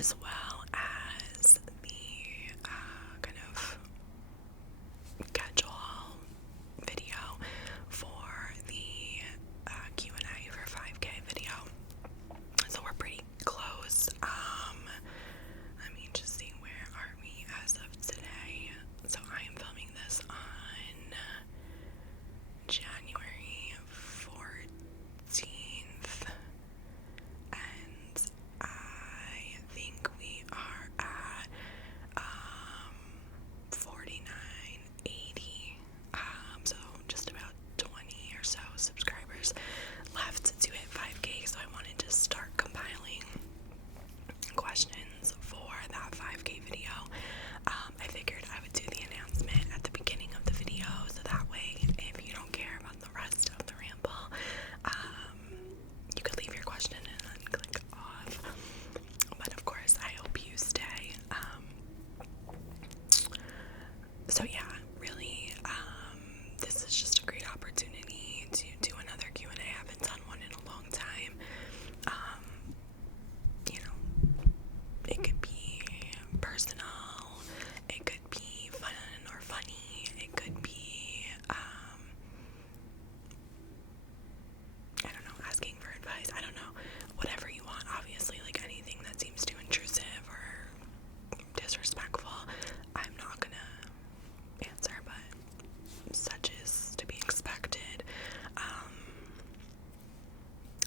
as well as the kind of catch-all video for the Q&A for 5K video. So we're pretty close. Let me just see, where are we as of today? So I am filming this on January 14th, and I think we are at 4980, so just about 20 or so subscribers left to hit 5K, so I wanted to start compiling questions for that 5K video. I figured I would do the announcement at the beginning of the video, so that way, if you don't care about the rest of the ramble, you could leave your question and then click off. But of course, I hope you stay. So yeah, really, this is just a great opportunity to do another Q&A. I haven't done one in a long time. It could be personal, it could be fun or funny, it could be, I don't know, asking for advice, I don't know, whatever you want, obviously, like anything that seems too intrusive or disrespectful, I'm not gonna answer, but such is to be expected.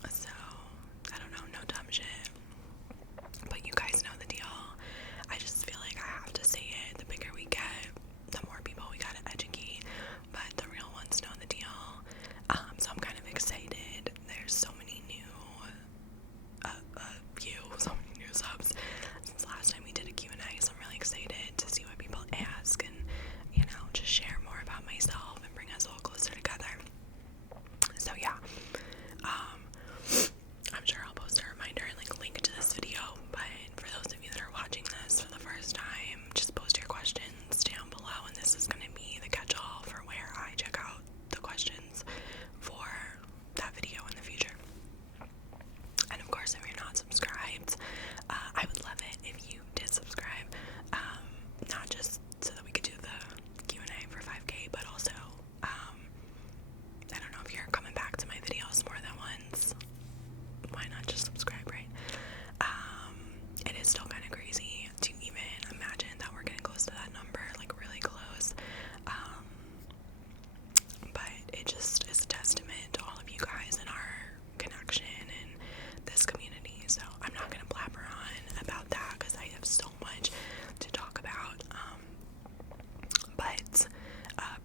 So, I don't know, no dumb shit. But you guys know the deal. I just feel like I have to say it. The bigger we get, the more people we gotta educate. But the real ones know the deal. So I'm kind of excited. There's so many new, so many new subs since last time we did a Q&A. So I'm really excited to see what people ask and, just share more about myself and bring us all closer together. So yeah, I'm sure I'll post a reminder and link to this video, but for those of you that are watching this for the first time, just post your questions down below, and this is going to be the catch-all for where I check out the questions for that video in the future. And of course, if you're not subscribed, I would love it if you did subscribe, not just so that we could do the Q&A for 5K, but also, I don't know, if you're coming back to my videos more than once, why not just subscribe, right? It is still kind of crazy to even imagine that we're getting close to that number, like really close. But it just is a testament to all of you guys and our connection and this community. So I'm not gonna blabber on about that because I have so much to talk about. But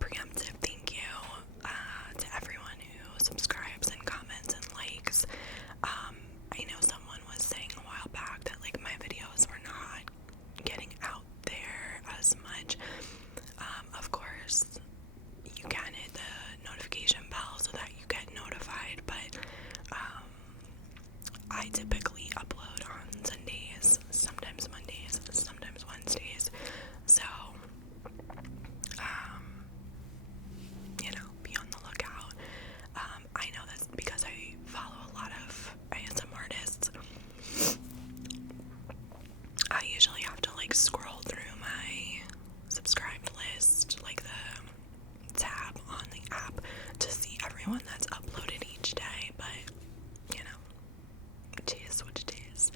preemptive thank you to everyone who subscribes and comments and likes. I know someone was saying a while back that my videos were not getting out there as much. Of course, you can hit the notification bell so that you get notified, but I typically upload on Sundays, sometimes Mondays, sometimes Wednesdays. So, be on the lookout. I know that's because I follow a lot of ASM artists. I usually have to scroll through my subscribed list, the tab on the app, to see everyone that's uploaded each day, but it is what it is.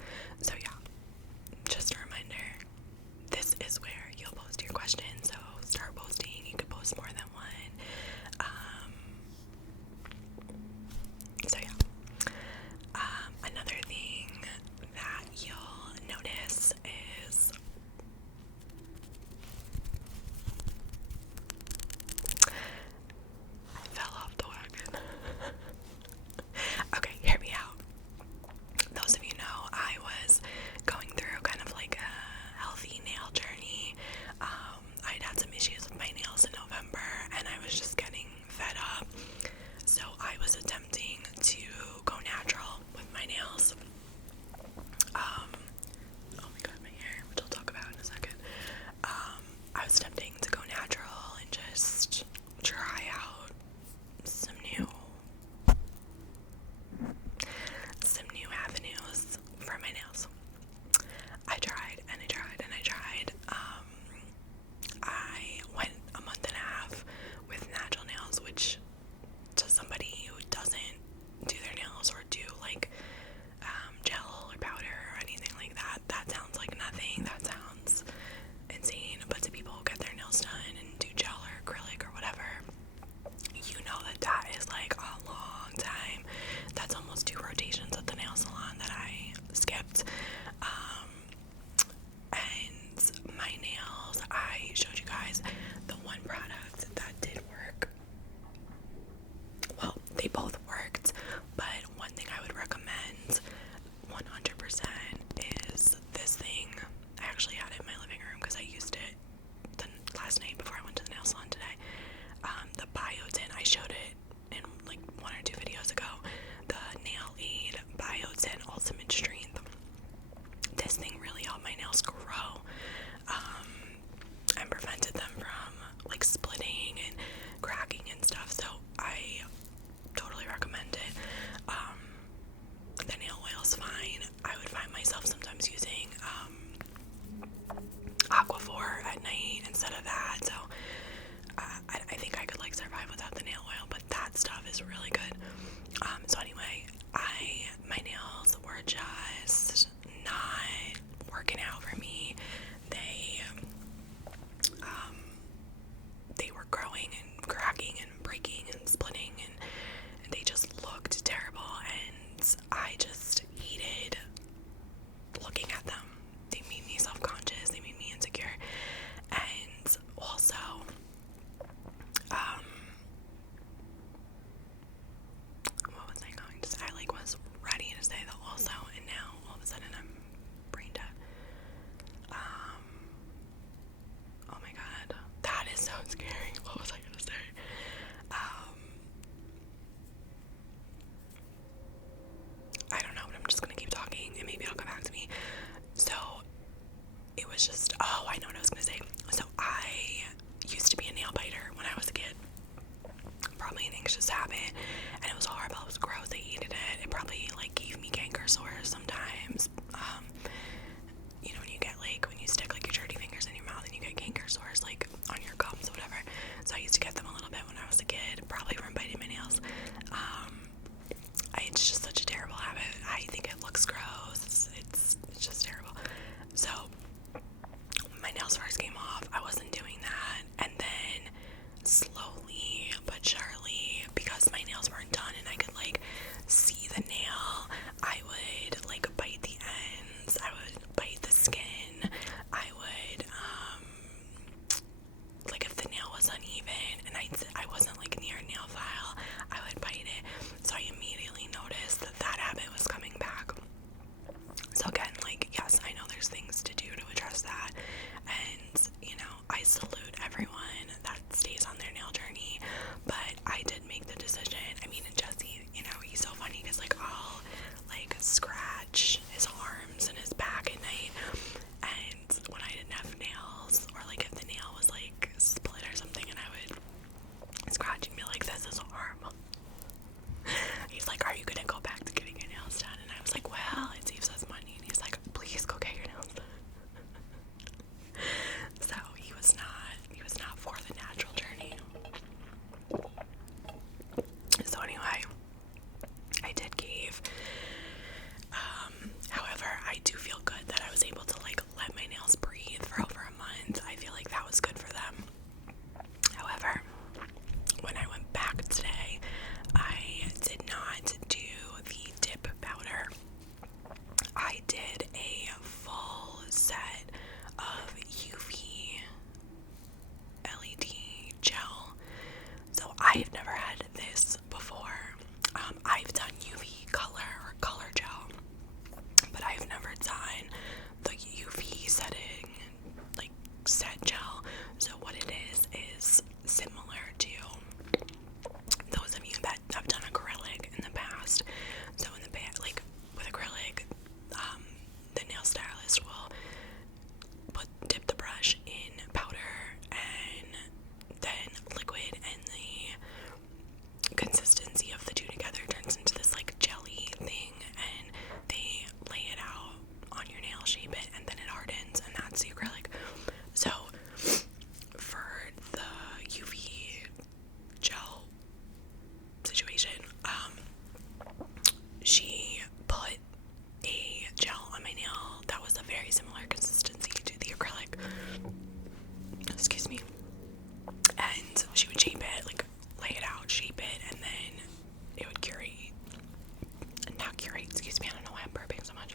right, excuse me, I don't know why I'm burping so much,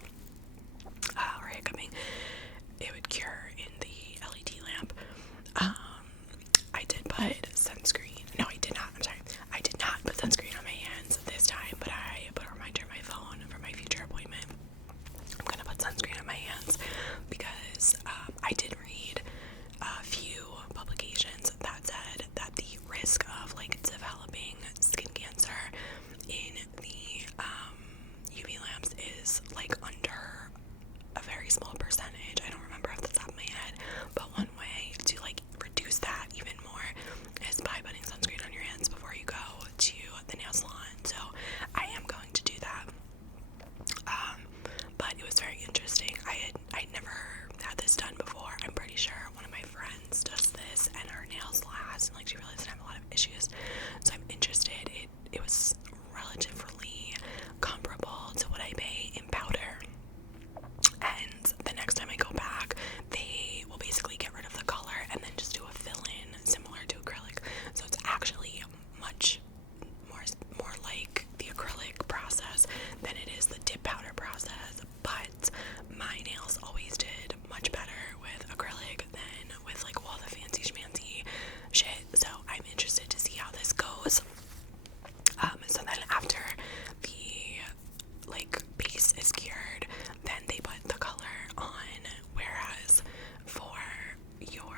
or hiccuping. It would cure in the LED lamp. I did put sunscreen. No, I did not. I'm sorry. I did not put sunscreen on my hands this time, but I put a reminder on my phone for my future appointment. I'm gonna put sunscreen on my hands because I did read a few publications that said that the risk of like developing skin cancer in the UV lamps is like under a very small percentage. I don't remember off the top of my head, but one way to like reduce that even more is by putting sunscreen on your hands before you go to the nail salon. So I am going to do that. But it was very interesting. I'd never had this done before. I'm pretty sure one of my friends does this and her nails last, and like she really doesn't have a lot of issues. So I'm interested. It was relatively comparable to what I pay in powder. And the next time I go back, they will basically get rid of the color and then just do a fill-in similar to acrylic. So it's actually much more like the acrylic process than it is the dip powder process. But my nails always did much better with acrylic than with like all the fancy schmancy shit. So I'm interested to see how this goes. So then after the like base is cured, then they put the color on, whereas for your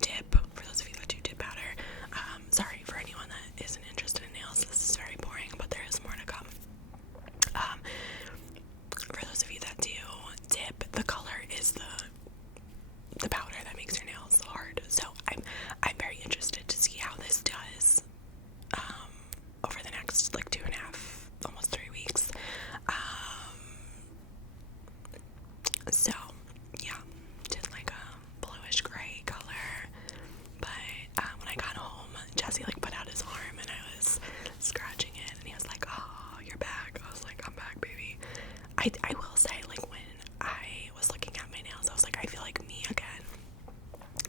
dip, for those of you that do dip powder, sorry for anyone that isn't interested in nails, this is very boring, but there is more to come. For those of you that do dip, the color is the powder that makes your nails hard. So I'm very interested to see how this does over the next like 2.5, almost 3 weeks. So yeah, did like a bluish gray color. But when I got home, Jesse like put out his arm and I was scratching it and he was like, "Oh, you're back." I was like, "I'm back, baby." I will say, like, when I was looking at my nails, I was like, I feel like me again.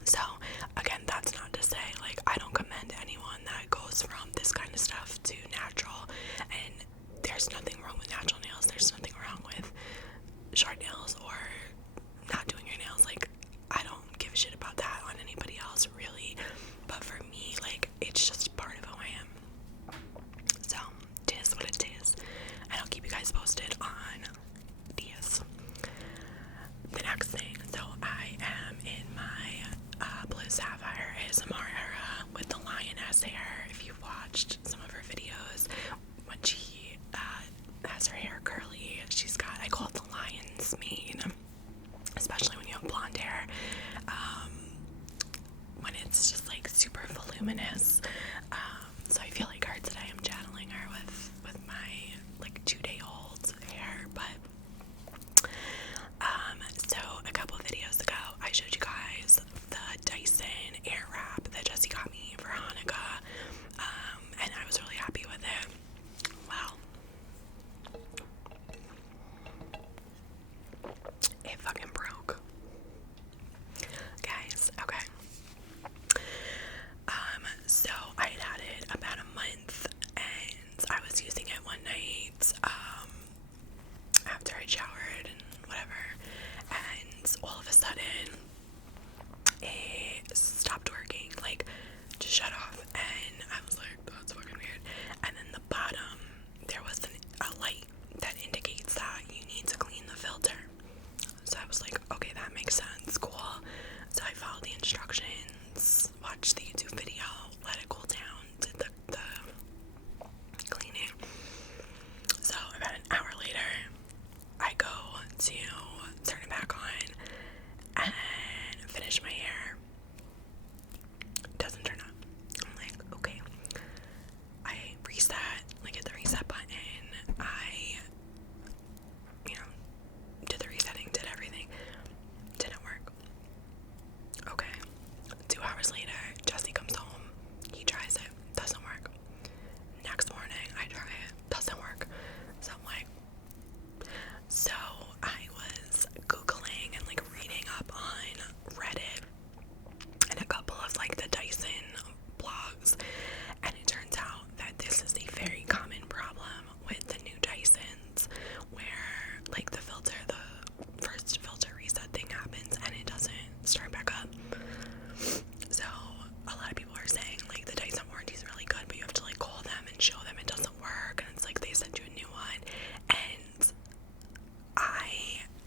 So again, that's not to say like I don't commend anyone that goes from this kind of stuff to natural, and there's nothing wrong with natural nails. There's nothing wrong with short nails or not doing your nails. Like, I don't give a shit about that on anybody else, really. But for me, like, it's just part of who I am. So, it is what it is. And I'll keep you guys posted on these. The next thing, so I am in my Blue Sapphire ASMR era with the lioness hair. If you've watched some of her videos, when she has her hair curly, she's got, I call it the lion's mane, especially when you have blonde hair, when it's just like super voluminous. So I feel like her today. I'm channeling her with my like 2-day-old hair. But so a couple of videos ago I showed you guys the Dyson air wrap that Jesse got me for Hanukkah, and I was really happy with it. Well, it fucking broke, guys. Okay. So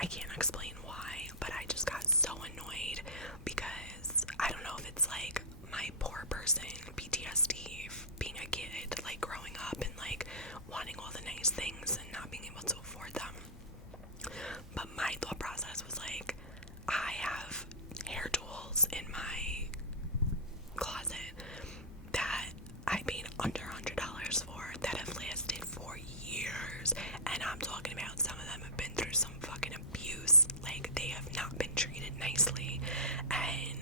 I can't explain why, but I just got so annoyed because I don't know if it's like my poor person PTSD being a kid, like growing up and like wanting all the nice things and not being able to afford them. But my thought process was like, I have hair tools in my closet that I paid under $100 for that have lasted for years, and I'm talking about some of them have been through some fucking abuse. Like, they have not been treated nicely, and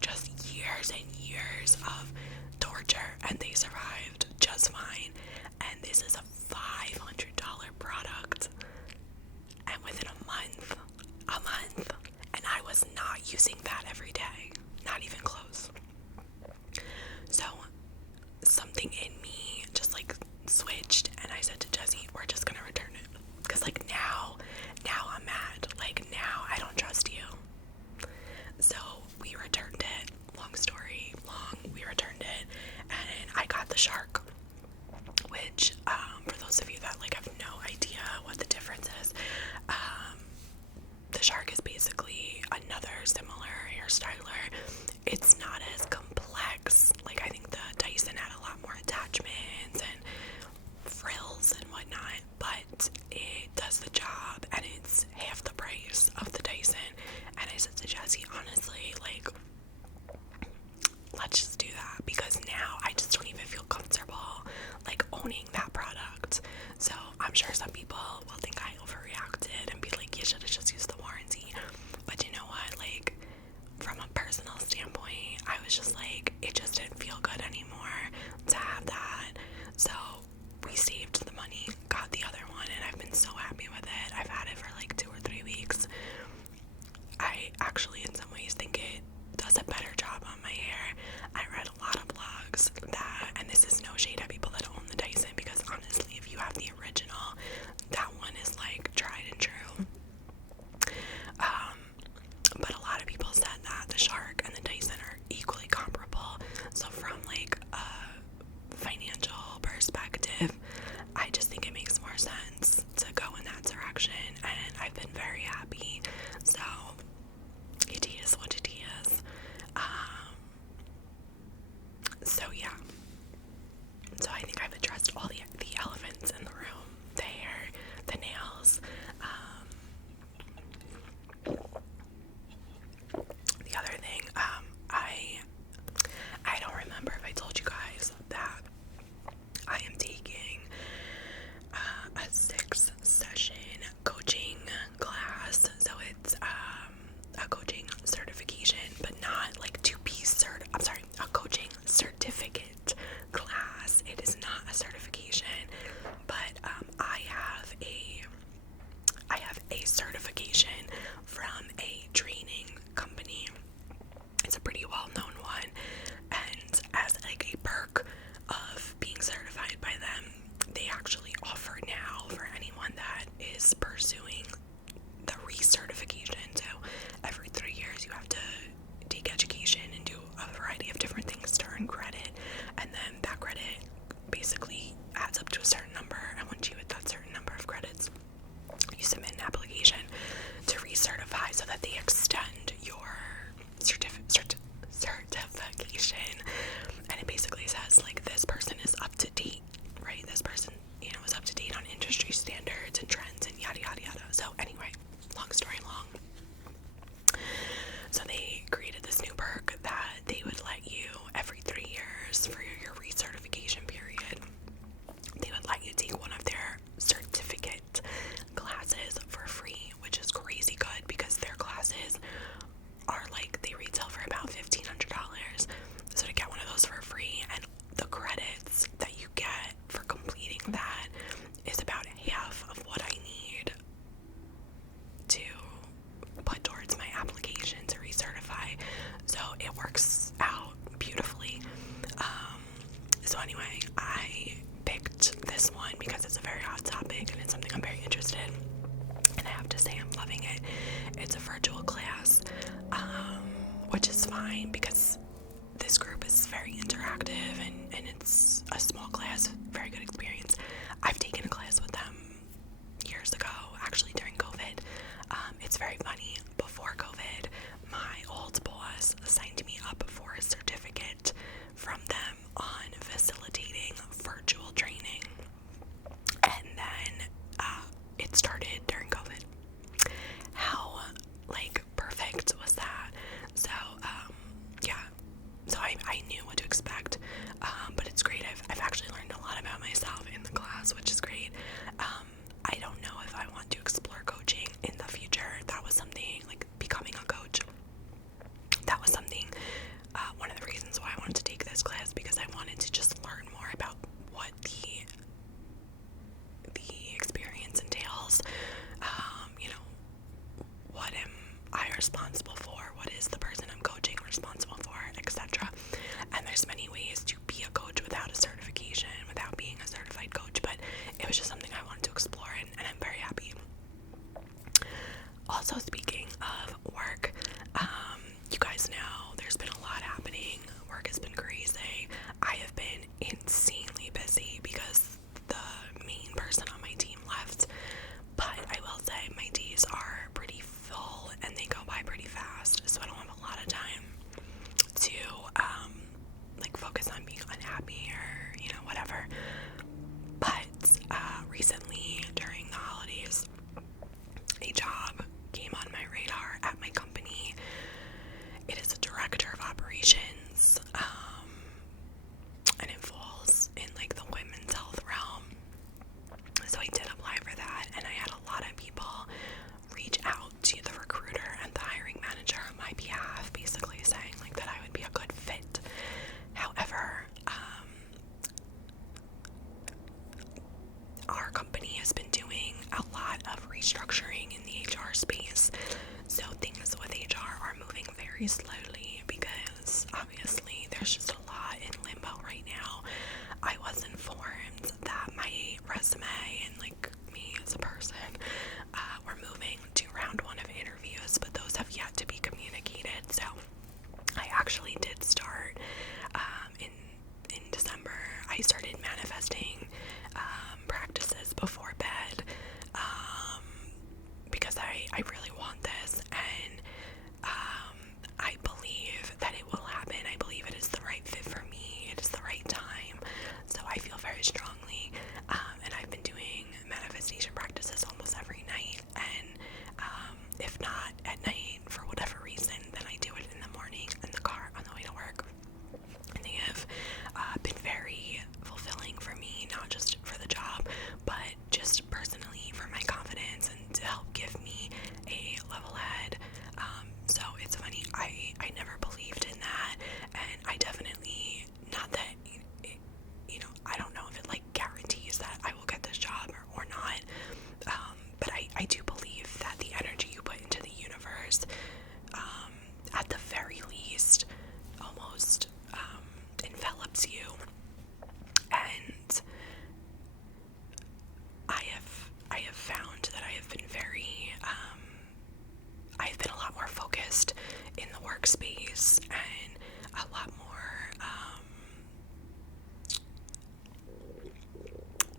just years and years of torture, and they survived just fine. And this is a $500 product, and within a month, and I was not using that every day, not even close. So something in me just like switched, and I said to Jesse, we're just gonna return it, because like now I'm mad, like now I don't trust you. So we returned it. Long story long, we returned it, and I got the shark, which for those of you that like have no idea what the difference is, the shark is basically another similar hair styler. It's not as complex. Like, I think the Dyson had a lot more attachments and frills and whatnot, but it does the job, and it's half the price of the Dyson. And I said to Jesse, honestly, like, let's just do that, because now I just don't even feel comfortable like owning that product. So I'm sure some people will think I overreacted and be like, you should have just used the warranty. But you know what, like, from a personal standpoint, I was just like, it just didn't feel good anymore to have that. So we saved the money, got the other one, and I've been so happy with it. I've had it for like 2 or 3 weeks. I actually in some ways think it does a better job on my hair. I read a lot of blogs that, and this is no shade at people that own the Dyson, because honestly, if you have the original, that one is like tried and true. But a lot of people said that the Shark and the Dyson are equally comparable. So from like a financial perspective, I just think it makes more sense to go in that direction, and I've been very happy. So it is what it is. So yeah. So I think I've addressed all the elephants in the room. The hair, the nails. The other thing, I don't remember if I told you guys that I am taking a 6-session coaching class. So it's a coaching certification, but not like 2-piece a coaching certificate class. It is not a certification, but I have a certification from a training company. It's a pretty well-known one, and as like a perk of being certified by them, they actually offer now for anyone that is pursuing the recertification. So every 3 years you have to take education and do a variety of different things to earn credit, and then that credit basically adds up to a certain number, and once you hit that certain number of credits, you submit an application to recertify so that they extend your certification. And it basically says like, this person is up to date, right? This person, is up to date on industry standards and trends and yada yada yada. So anyway, long story long. So they created this new perk that they would let you every 3 years for your recertification period. They would let you take one of their certificate classes for free, which is crazy good, because their classes are like, they retail for about $1,500. So to get one of those for free, and the credits that you get for completing that is about half of what I need to put towards my application to recertify. So it works out beautifully. So anyway, I picked this one because it's a very hot topic and it's something I'm very interested in, and I have to say I'm loving it. It's a virtual class, which is fine because this group is very interactive, and it's a small class, very good experience. I've taken a class with them years ago, actually during COVID, Also, speaking of work, you guys know there's been a lot happening. Work has been crazy. I have been insanely busy because the main person on my team left. But I will say my days are pretty full and they go by pretty fast, so I don't have a lot of time to like focus on being unhappy or whatever. But recently during the holidays, a job came on my radar at my company. It is a director of operations, and it falls in like the women's health realm. So I did apply for that, and I had a lot of people reach out to the recruiter and the hiring manager on my behalf, basically saying like that I would be a good fit. However, our company has been doing a lot of restructuring in the HR space, so things with HR are moving very slowly because obviously there's just a lot in limbo right now. I was informed that my resume and like me as a person, we're moving to round 1 of interviews, but those have yet to be communicated. So I actually did start in December. I started manifesting practices before bed because I really want this, and I believe that it will happen. I believe it is the right fit for me. It is the right time. So I feel very strongly, and I've been doing manifestation practices almost every night, and if not at night for whatever reason, then I do it in the morning in the car on the way to work. And they have been very fulfilling for me, not just for the job, but just personally for my confidence and to help give me a level head. So it's funny, I never believed in that, and I definitely, not that, I don't know if it like guarantees that I will get this job or not, but I do believe that the energy you put into the universe, at the very least, almost envelops you. And I have found that I have been very, I have been a lot more focused in the workspace and a lot more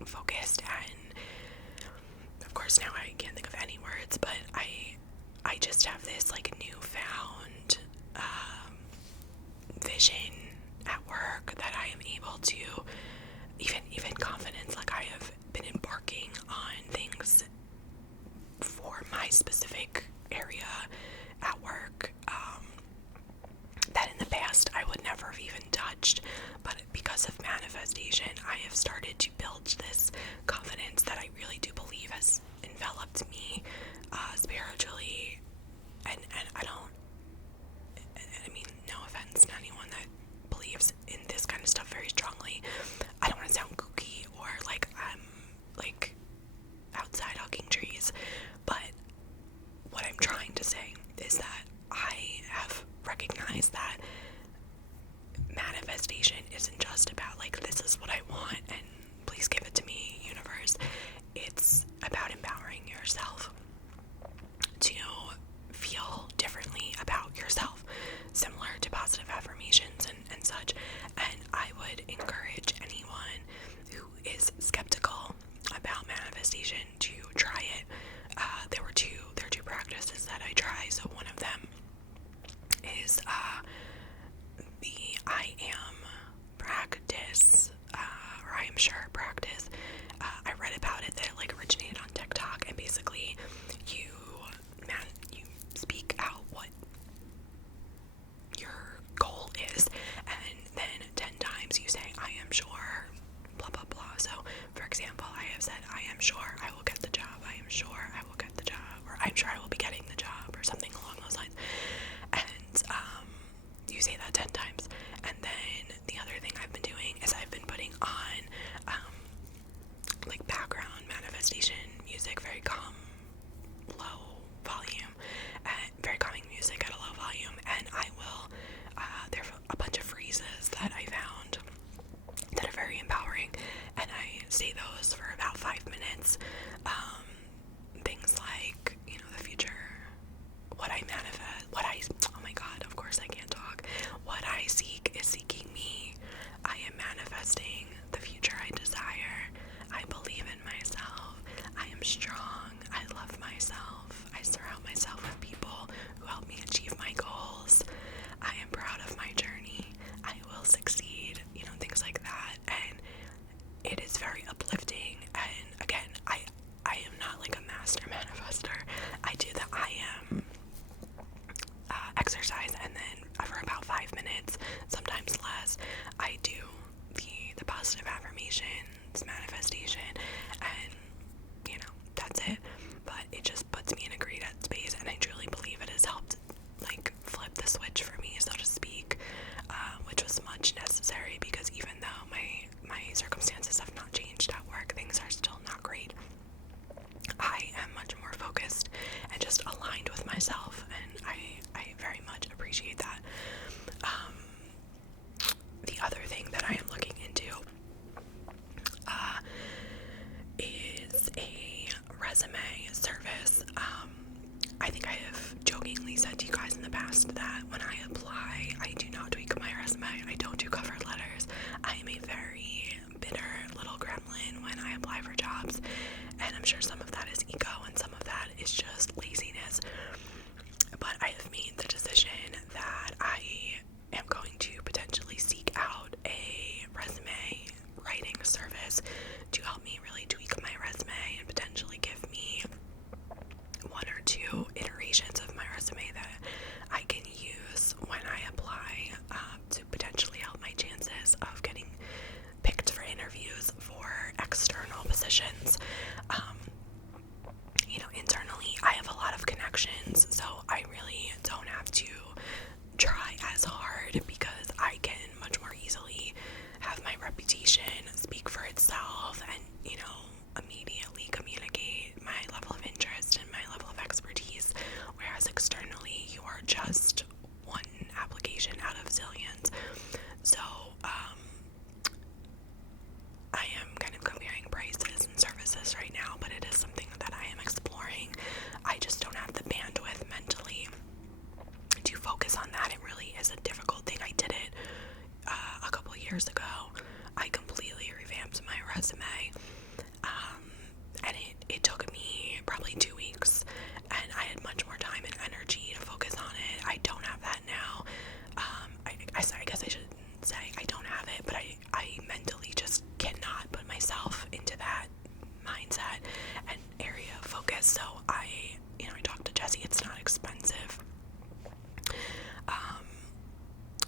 focused, and of course now I can't think of any words, but I just have this like newfound vision at work that I am able to even confidence. Like I have been embarking on things for my specific area at work that in the past I would never have even touched, but because of manifestation I have started to build this confidence that I really do believe has enveloped me spiritually, and I don't, I mean, no offense to anyone that believes in this kind of stuff very strongly. I don't want to sound kooky or like I'm like outside hugging trees, but what I'm trying to say is that I have recognized that manifestation isn't just about like, this is what I want and please give it to me, universe. It's about empowering yourself to feel differently about yourself, similar to positive affirmations and such. And I would encourage anyone who is skeptical about manifestation to try it. There are two practices that I try. So one of them is the I am practice, or I am sure practice. I read about it that it like originated on TikTok, and basically you speak out what your goal is, and then 10 times you say I am sure, blah blah blah. So for example, I have said I am sure I will get the job, I am sure I will get the job, or I'm sure I will be getting the job, or something along those lines. And you say that 10 times. And then the other thing I've been doing is I've been putting on like background manifestation music, very calm, low volume, and very calming music at a low volume, and I will there are a bunch of phrases that I found that are very empowering, and I say those for about 5 minutes. Things like, the future myself with people who help me achieve my goals. I am proud of my journey. I will succeed, things like that. And it is very uplifting. And again, I am not like a master manifester. I do the I am exercise, and then for about 5 minutes, sometimes less, I do the positive affirmations, manifestation, and that's it. But it just puts me in a great headspace, and I truly believe it has helped like flip the switch for me, so to speak, which was much necessary, because even though my circumstances have not changed at work, things are still not great. I am much more focused and just aligned with myself, and I very much appreciate that. The other thing that I am looking into is a resume service. I think I have jokingly said to you guys in the past that when I apply, I do not tweak my resume. I don't do cover letters. I am a very bitter little gremlin when I apply for jobs, and I'm sure some of that is ego and some of that is just laziness. But I have made the decision that I am going to potentially seek out a resume writing service to help me really tweak my resume and potentially give me 1 or 2 iterations of my resume that I can use when I apply, to potentially help my chances of getting picked for interviews for external positions. Internally, I have a lot of connections, so I really don't have to try as hard, because I can much more easily have my reputation speak for itself and, immediately communicate my level of interest and my level of expertise, whereas externally, you are just one application out of zillions. So, I am kind of comparing prices and services right now, but it is something that I am exploring. I just don't have the bandwidth mentally to focus on that. It really is a difficult thing. I did it a couple years ago. I completely revamped my resume, and it took me probably 2 weeks, and I had much more time and energy to focus on it. I don't have that now. I guess I shouldn't say I don't have it, but I mentally just cannot put myself into that mindset and area of focus. So I talked to Jesse. It's not expensive.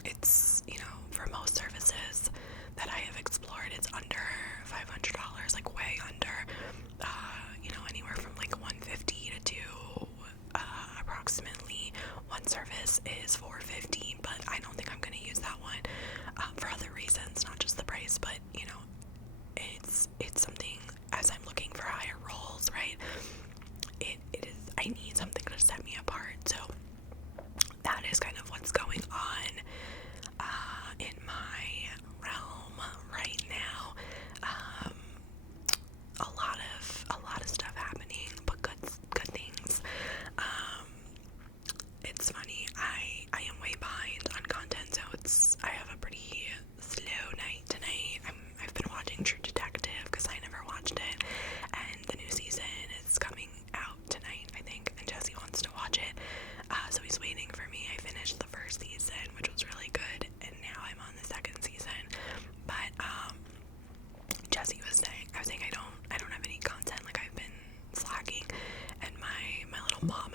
It's, for most services that I have explored, it's under $500, like way under, anywhere from like $150 to approximately. One service is $450, but I don't think I'm going to use that one for other reasons, not just the price, but, it's something, as I'm looking for higher roles, right? It is, I need something to set me apart, so that is kind of what's going on in my realm right now. A lot of stuff happening, but good things. It's funny, I am way behind on content, so I have a pretty slow night tonight. I've been watching True Detective because I never watched it, and the new season is coming out tonight, I think, and Jesse wants to watch it, so he's waiting for me. I finished the first season, which was really good, and now I'm on the second season. But Jesse was saying, I was saying I don't have any content, like I've been slacking, and my little mom